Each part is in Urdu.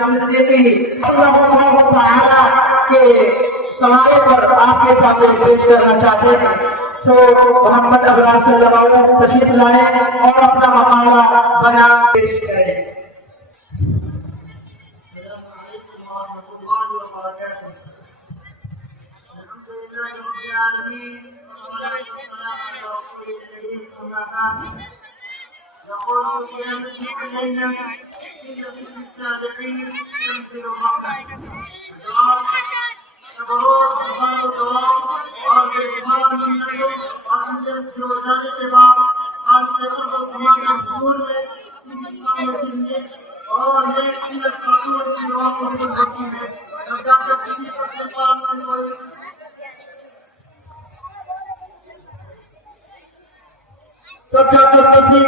صدیقی اللہ تعالیٰ کے سوالے پر آپ کے سامنے پیش کرنا چاہتے ہیں. تو محمد ابرار صلی اللہ علیہ وسلم تشریف لائیں اور اپنا مقالہ بنا پیش کریں. السلام علیکم ورحمۃ اللہ وبرکاتہ. الحمد للہ رب العالمین والصلاة والسلام علی رسول الکریم اما بعد. يقول سفيان بن عيينة إن في السابقين تنزل الرحمة. شبروت وصار الدوام اور بإظهار شدته اور انجز جوزانے کے بعد خالق السماء منصور میں کسی سامنے میں اور یہ قلت خاتون کی دعا قبول ہوتی ہے. جب جب کسی کے پاس سے کوئی تب جا کر کسی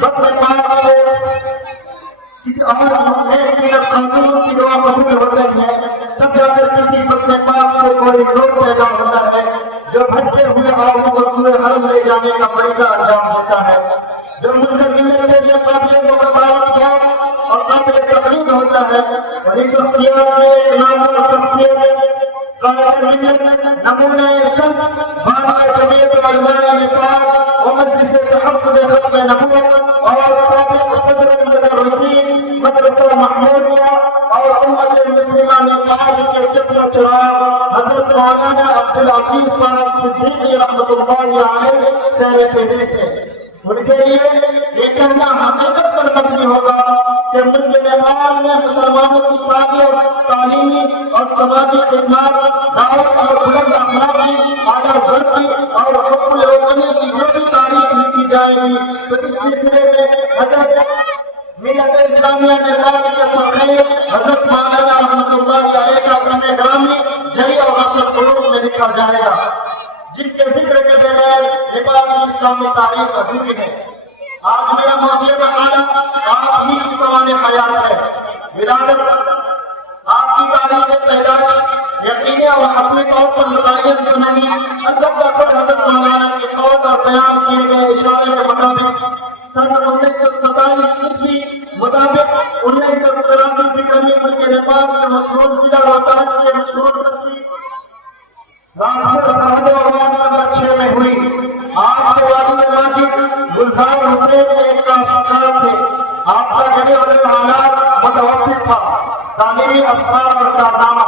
وقت پاک سے کسی اور ایک خاتون کی دعا قبول ہوتی ہے. تب جا کر کسی وقت پاک سے کوئی لوگ پیدا ہوتا ہے جو بھٹکے ہوئے آدمی کو سوئے حرم لے جانے کا فریضہ انجام دیتا ہے. جو مجھ سے ملنے کے لیے قابل مبارک ہے اور قابل تقلید ہوتا ہے. وہی شخصیات میں امام اور شخصیت قائد ملت نمونہ سب بابا جمعیت علماء نکال ومجلس تحفظ ختم نبوت اور سابق صدر المدرسین مدرسہ محمودیہ اور امت المسلمہ نکال کے چپل چراغ حضرت مولانا عبدالعزیز صاحب صدیقی رحمۃ اللہ علیہ سیر پیدے تھے. ان کے لیے یہ کہنا حقیقت پر مبنی ہوگا کہ ملک نیپال میں مسلمانوں کی تعلیمی اور سماجی خدمات دعوت اور بلند اخلاقی اعلیٰ ضبطی اور حقوق الوطنی کی جو بھی تعریف لکھی جائے گی تو اس سلسلے میں حضرت ملت اسلامیہ نیپال کے سرخیر حضرت مولانا رحمۃ اللہ علیہ کا اسم گرامی جلی اور اصل قلوب میں لکھا جائے گا جن کے ذکر کے بغیر نیپال کی اسلامی تاریخ ادھوری ہے. آج میرا موضوع مقالہ آپ ہی کی سوانح حیات ہے. ولادت آپ کی تاریخ پیدائش یقینی اور حقیقی طور پر متعین سے نہیں البتہ خود حضرت مولانا کے قول اور بیان کیے گئے اشارے کے مطابق سن 1927 عیسوی مطابق 1983 بکرمی ملک نیپال کے مشہور ضلع روہتاس کے مشہور بستی نمبر 6 میں ہوئی. آپ کے والد ماجد گلزار حسین ایک کاشتکار تھے. آپ کا گھر والے حالات متوسط تھا. تعلیمی اسرار اور کارنامہ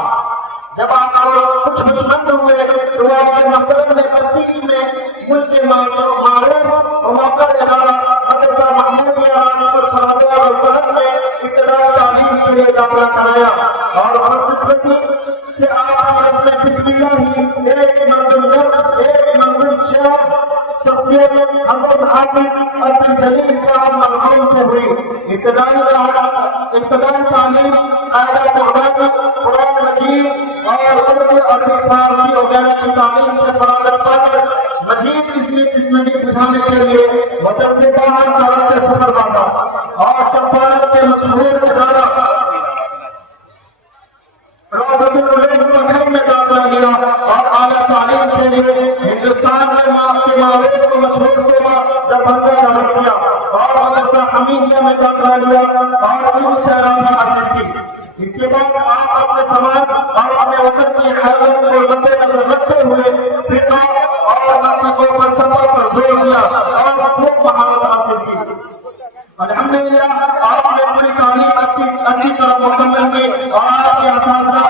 جب آپ کچھ بزرگ ہوئے تو آپ کے مقصد میں بستی میں ملک کے معروف اور موقع ادارہ مدرسہ محمودیہ رانپور فرادہ اور فرد میں ابتدائی تعلیم کے لیے داخلہ کرایا اور بدقسمتی سے آپ نے بسم اللہ ہی ایک منظم شخصیت حضرت حافظ عبدالجلیل صاحب مرحوم سے ہوئی. ابتدائی تعلیم قاعدہ قرآن قرآن مجید اور اردو عربی فارسی وغیرہ کی تعلیم سے فراغت پا کر مزید جسمانی بجھانے کے لیے مدرسے باہر طرف سے سفر باندھا اور چمپارن کے مشہور ادارہ میں داخلہ لیا اور اعلیٰ تعلیم کے لیے ہندوستان میں معروف کو مشہور صوبہ دربھنگہ کا رخ کیا اور مدرسہ حمیدیہ میں داخلہ لیا اور علم شہرانی حاصل کی. اس کے بعد آپ اپنے سماج اور اپنے وطن کی حالت کو مد نظر رکھتے ہوئے فقہ اور منطق و فلسفہ پر زور دیا اور خوب مہارت حاصل کی. الحمدللہ آپ نے اپنی تعلیم اچھی طرح مکمل کی اور آپ کے اساتذہ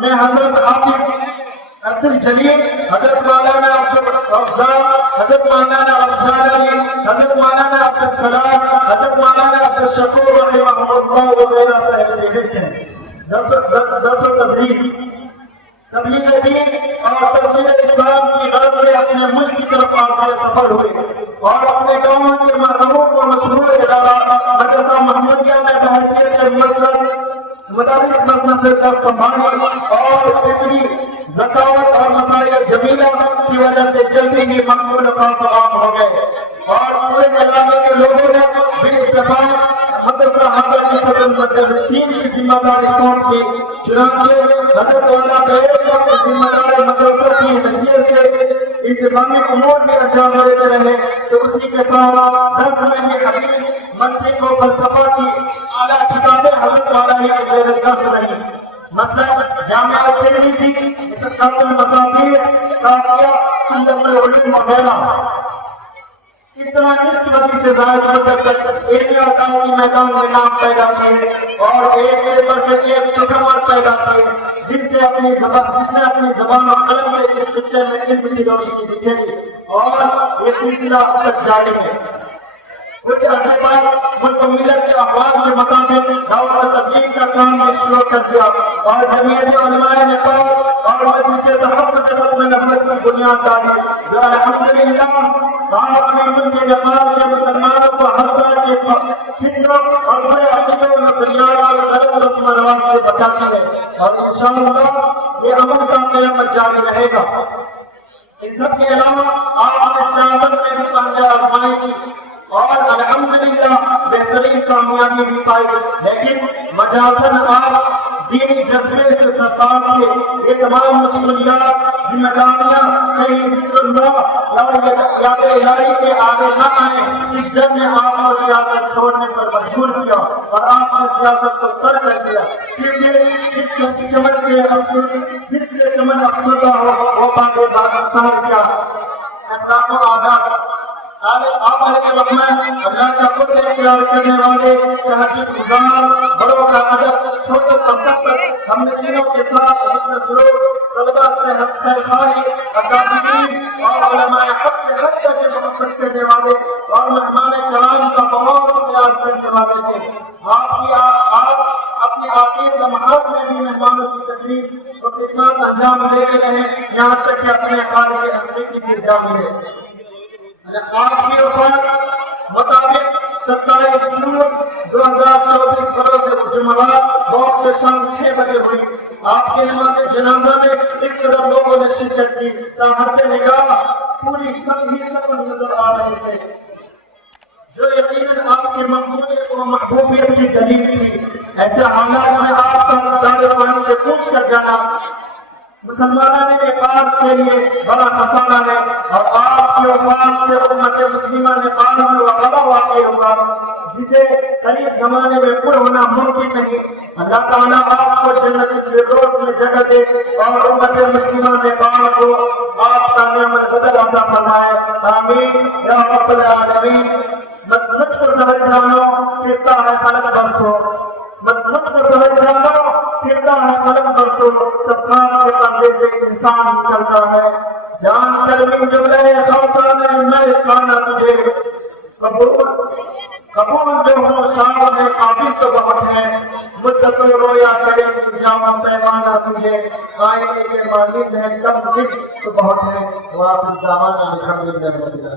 میں حضرت حافظ عبدالجلیل حضرت مولانا عبدالرزاق حضرت مولانا افضال علی حضرت مولانا عبدالسلام حضرت مولانا عبدالشکور رحمہ اللہ وغیرہ صاحب فہرست ہیں. درس و تبلیغ دین اور تفسیر اسلام کی غرض سے اپنے ملک کی طرف آگے سفر ہوئے اور اپنے گاؤں کے مرحوم و مشہور ادارہ مدرسہ محمودیہ میں بحیثیت مدارس مدرسے کا سنبھالی اور فطری ذکاوت اور مسائل جمیلہ کی وجہ سے جلدی ہی مقبول خاص ہو گئے اور پورے علاقے کے لوگوں نے بالاتفاق مدرسہ حضرت کی صدر مدرسین کی ذمہ داری سونپ دی. چنانچہ حضرت والا کے ذمہ دار مدرسوں کی حیثیت سے انتظامی امور میں انجام دیتے رہے تو اسی کے ساتھ درس میں حدیث منطق و فلسفہ کی اعلیٰ کتابیں حضرت والا الہی کے زیر درس رہی، مثلا جامعہ ترمذی، اسقاط المصابیح، قافیہ، سلسلۃ العلوم وغیرہ. اس طرح اس وجہ سے زائد مدت تک ایک تعلیمی میدان میں نام پیدا کیے اور ایک پر سے ایک شکمار پیدا کیے، جن سے جس نے اپنی زبان اور قلم سے اس خطے میں علم کی روشنی دکھائی اور یہ سلسلہ اب تک جاری ہے. کچھ عرصے بعد ملک ملت کے احوال کے مطابق دعوت و تبلیغ کا کام بھی شروع کر دیا اور جمعیت علماء نقاب اور مجلس تحفظ میں نفرت کی بنیاد ڈالی، جو الحمدللہ آپ نے ان کے جماعت کے مسلمانوں کو ہر طرح کے فتنوں اور بڑے عقیدوں و نظریات اور غلط رسم و رواج سے بچاتی ہے اور انشاءاللہ یہ عمل کا قیامت جاری رہے گا. ان سب کے علاوہ آپ نے سیاست میں بھی پنجہ آزمائی کی اور الحمدللہ بہترین کامیابی بھی پائی، لیکن مجازن آپ دینی جذبے سے سرکار کے یہ تمام مسئولیات ذمہ داریاں کہیں ذکر اللہ یاد الہی کے آگے نہ آئیں. اس جن نے آپ کو سیاست چھوڑنے پر مجبور کیا اور آپ نے سیاست کو ترک کر دیا، کیونکہ جس سے چمن افسردہ ہو وہ باقی بادشاہ کیا احکام و آداب. آپ علیہ وسلم اللہ کا قرب اختیار کرنے والے تحقیق گزار بڑوں کا ادب، چھوٹوں کا صبر، ہم نشینوں کے ساتھ حسن سلوک، طلباء سے خیرخواہی، اکابرین اور علماء حق سے ہر طرح سے محبت کرنے والے اور مہمان کرام کا بہت اختیار کرنے والے تھے. آپ اپنے آخری لمحات میں بھی مہمانوں کی تقریب اور خدمات انجام دے رہے ہیں، یہاں تک کہ اپنے خالق حقیقی سے جا ملے. آپ کی وفات مطابق 27 جون 2024 بروز جمعرات وقت سے شام 6 بجے ہوئی. آپ کے نماز جنازہ میں اس قدر لوگوں نے شرکت کی تاہر نگاہ پوری سب نظر آ رہے تھے، جو یقیناً آپ کی مقبولیت و محبوبیت کی دلیل تھی. ایسے حالات میں آپ کا دار پانی سے پوچھ کر جانا مسلمانوں نے نقاب کے لیے بڑا خسارہ ہے اور آپ کی وفات سے امت مسلمہ نے عالم وغیرہ واقع ہوگا جسے قریب زمانے میں پر ہونا ممکن نہیں. اللہ تعالیٰ آپ کو جنت الفردوس میں جگہ دے اور امت مسلمہ نے بار کو آپ کا نعمت بدل عطا فرمائے. آمین یا رب العالمین. مجھ کو سمجھ جانو پھرتا ہے خلق برسو، مجھ کو سمجھ جانو پھرتا ہے قلم برسو، سبقات کے پردے سے انسان نکلتا ہے. جان کر من جملے خوفا میں کھانا تجھے قبول جو ہو شاعر ہے قابل تو بہت ہے، مدت رویا کرے جامع پیمانہ تجھے، آئینے کے مانند ہے کم ذکر تو بہت ہے. واپس دعوانا الحمدللہ.